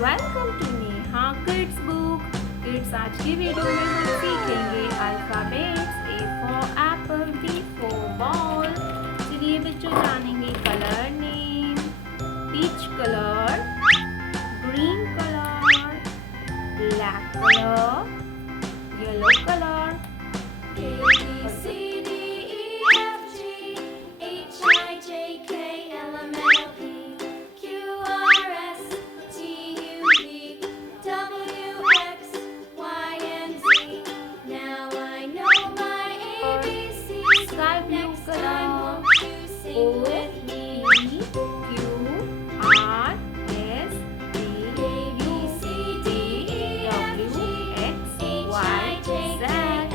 Welcome to Neha kids book. Kids, आज की video में हम सीखेंगे alphabets. A for apple, B for ball. चलिए बच्चों, जानेंगे colour name. Peach colour, green colour, black colour, yellow colour. A B C D E F G H I J K L M N O P Q R S T U V W X Y and Z. Now I know my ABCs. Sky blue Next color. time won't you sing with me? Q R S T A B C D E F G X H Y I J K Z.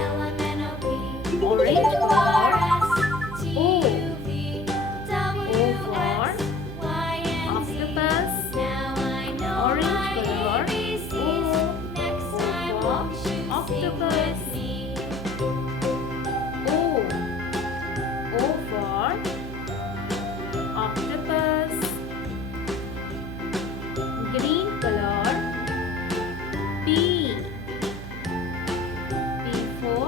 L M N O P Orange Q color. R S T O. U V W for X Y and Z. octopus. Now I know Orange my color. ABCs. Next time for won't you sing octopus. with me? O. O for octopus. Green color. P. P for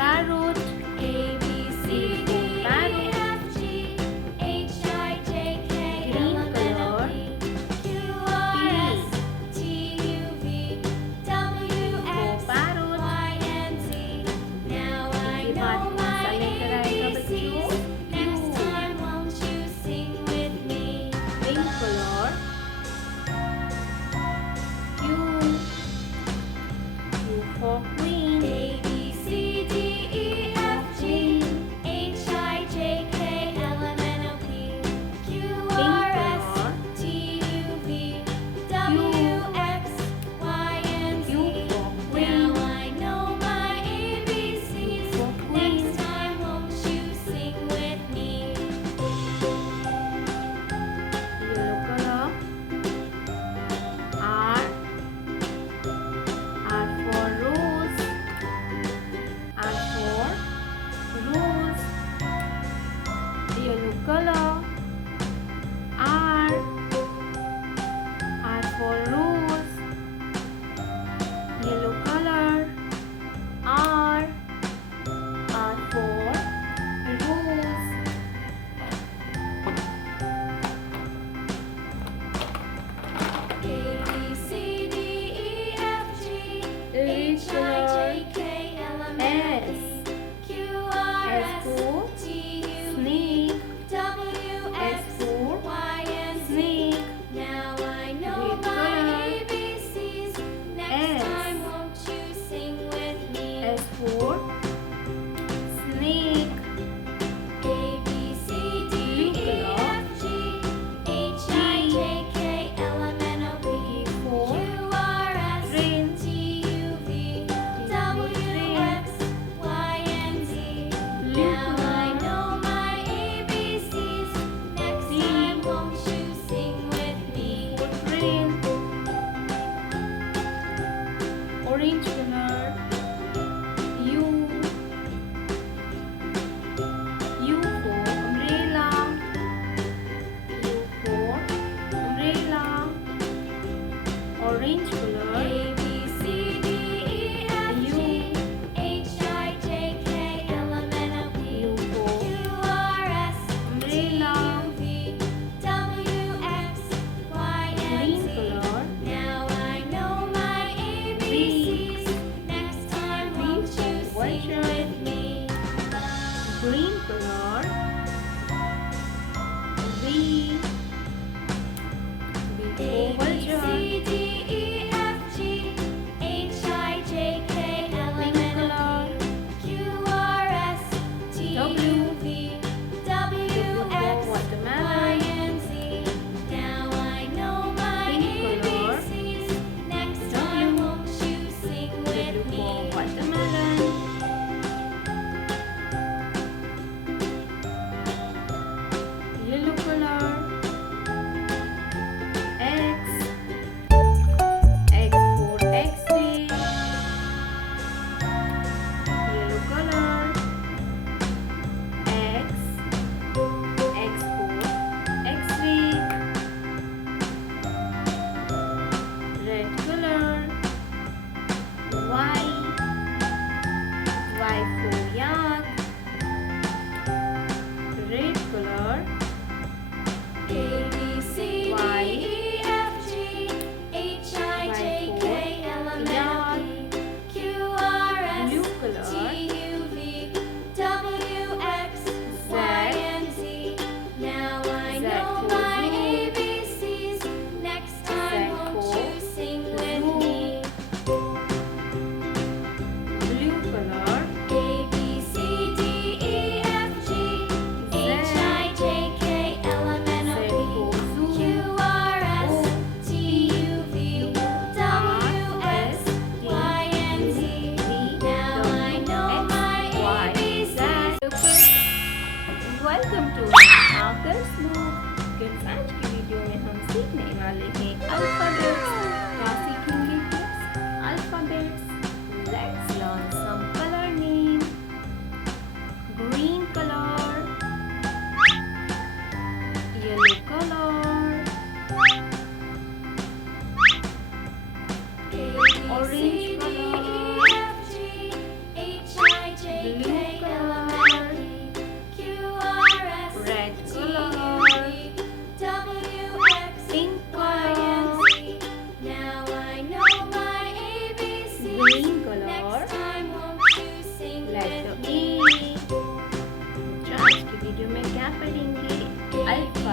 parrot. A B C D E Parrot. F G H I J K L Green M N O color. P Q R S T U V W X parrot. Y and Z. Now I इसके know बाद कौन सा my लेकर आएगा बच्चों? ABCs. Next time won't you sing with me? Pink color. Q. Q for queen. A B C D E F G H I J K L M N O P Q R S T U V W X Y and Q Z. for queen. Now I know my ABCs. For queen. Next time won't you sing with me? Yellow color. R. R for rose. R for rose. Yellow color. R. R for rose. Yellow color. R. R for rose. A B C D E F G H H I J K L M N O P Q R S S for T U V snake. W S X for Y and Z. snake. Now I know Red my color. ABCs. Next S. time won't you sing with me? S for snake. A B C D E F G H I J K L M N O P For Q R S train. T U V W X Y and Z. Blue Now I color. know my ABCs. Next C. time won't you sing with me? For train. Orange color. U. U for umbrella. U for umbrella. Orange color. A B C D E F G H I J K L M N O P U for Q R S T umbrella. U V W X Y Green and Z. color. Now I know my ABCs. Next time won't you sing with me? Green color. V. V A for B vulture. C D E F G H I J K L M N O P Q R S T U V W X Y and Z. Now I know my Pink color. ABCs. Next time won't you sing with W for me? watermelon. Yellow color. X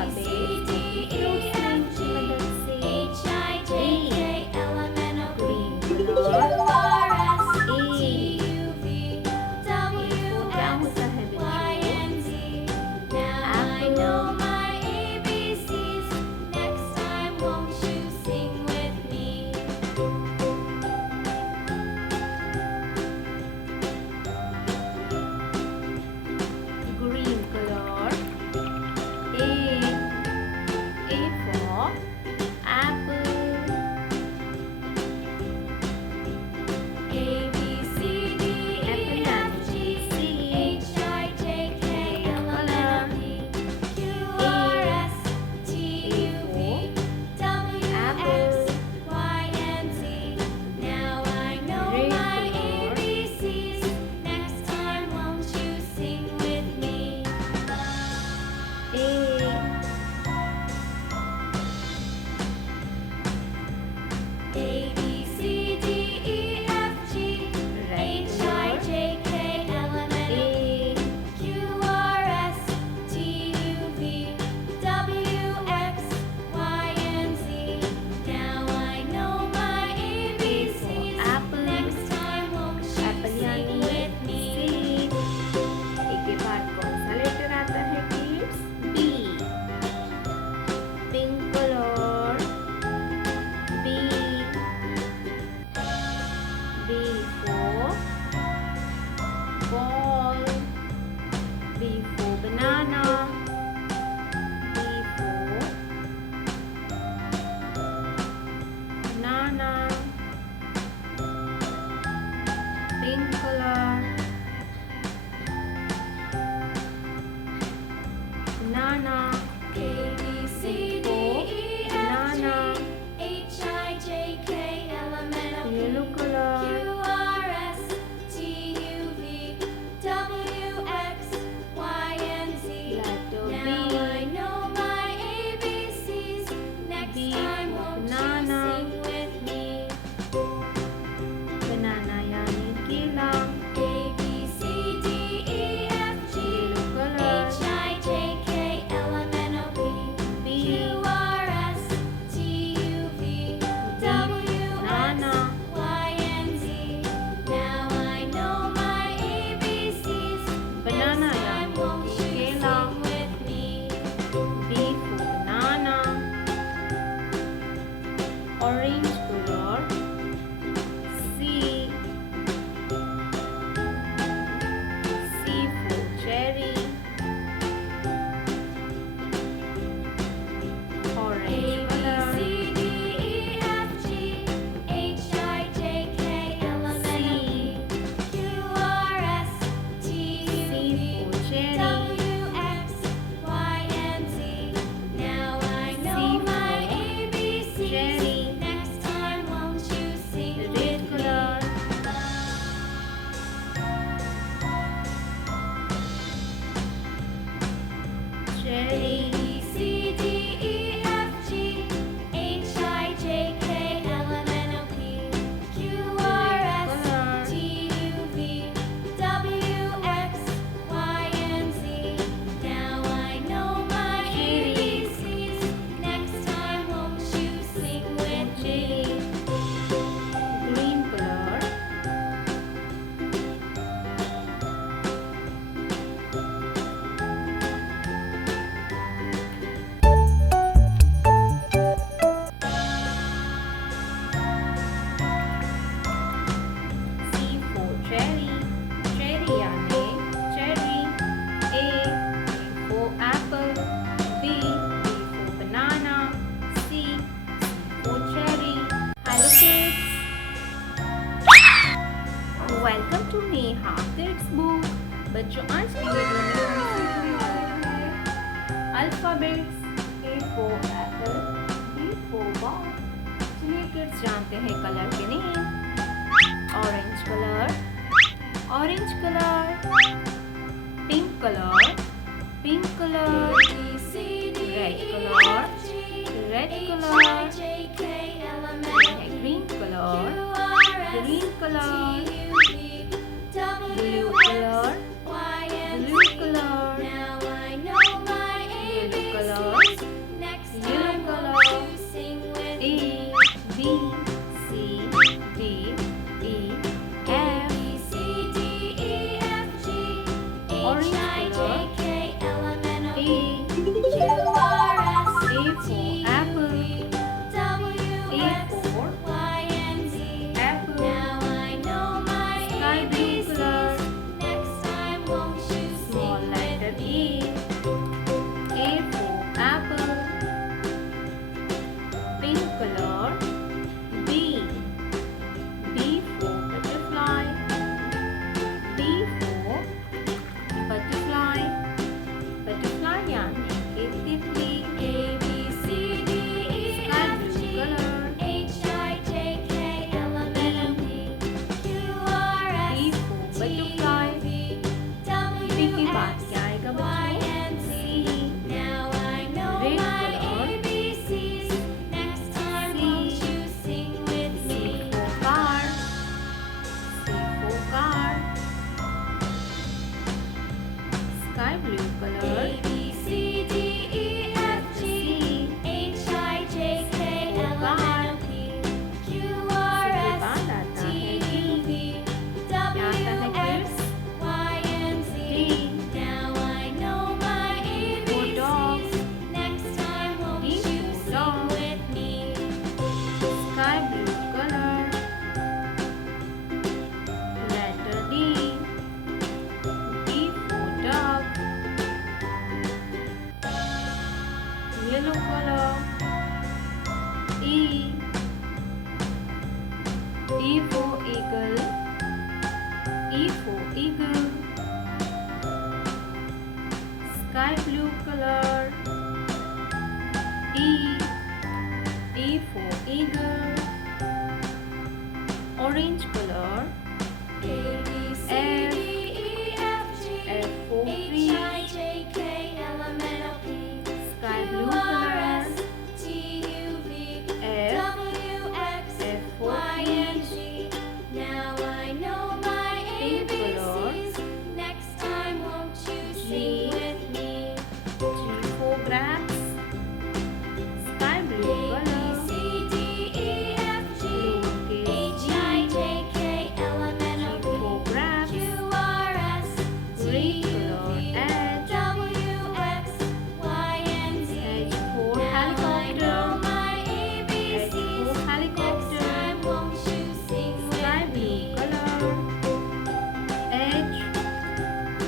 alphabets fruits name की मदद से H I J K L M N O P green Q color R S A T U V W क्या X होता है Y बच्चों and Z. Now I know my ABCs. Next time, won't you sing with me? green color A for apple A B C D E F G H I J K L M N O P Q R S T U V W X Y and Z. Now I know my ABCs. Next time, won't you sing with me? A A B C D E F G H I J K L M N O P Q R S T U V W X Y and Z. Now I know my ABCs. apple Next time, won't you apple sing यानी with me? seed A के बाद कौन सा letter आता है kids B pink color B for ball B for banana B for banana pink color banana A B C D E F G H I J K L M N O P yellow color Q R S T U V W X Y and Z. letter Now B I know my ABCs. Next B time, for won't banana. you sing with me? banana यानी केला A B C D E F G yellow color H I J K L M N O P B Q R S T U V W X banana Y and Z. Now I know my ABCs. banana Next time, यानी won't you केला sing with me? B for banana orange color C for cherry A orange B color C D E F G H I J K L M N O P Q R S T U C V for cherry W X Y and Z. Now I know C for my ABCs. cherry Next time, won't you sing red with me? color A cherry B C D E F G H I J K L M N O P Q R S T U V W X Y and Z. Now I know my ABCs. Next time, won't you sing with me? green color C for cherry cherry यानी cherry A for apple B for banana C for cherry hello kids welcome to Neha kids book बच्चों आज की video में हम सीखने वाले हैं alphabets A for apple B for ball चलिए किड्स जानते हैं कलर के name orange colour pink colour pink colour red colour green colour green colour blue colour blue colour yellow colour yellow color. E for eagle. E for eagle. Sky blue color. E for eagle. Orange color. A B C D E F G F for H fish. I J K L M N O P Sky Q blue R color. S T U V F W X F for Y and fish. Z. Now I know my Pink color. ABCs. Next time, won't you G. sing with me? G for grapes. Sky blue A B color. C D E F G Lowercase H I J K L M N O G for P grapes. Q R S T Green U color. V H. W X Y and Z. H for Now I helicopter. know my H ABCs. for Next helicopter. time, won't you sing Sky with blue me? color. H.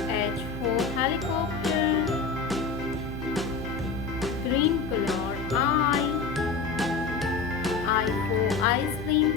H for helicopter. Green color. I for ice cream.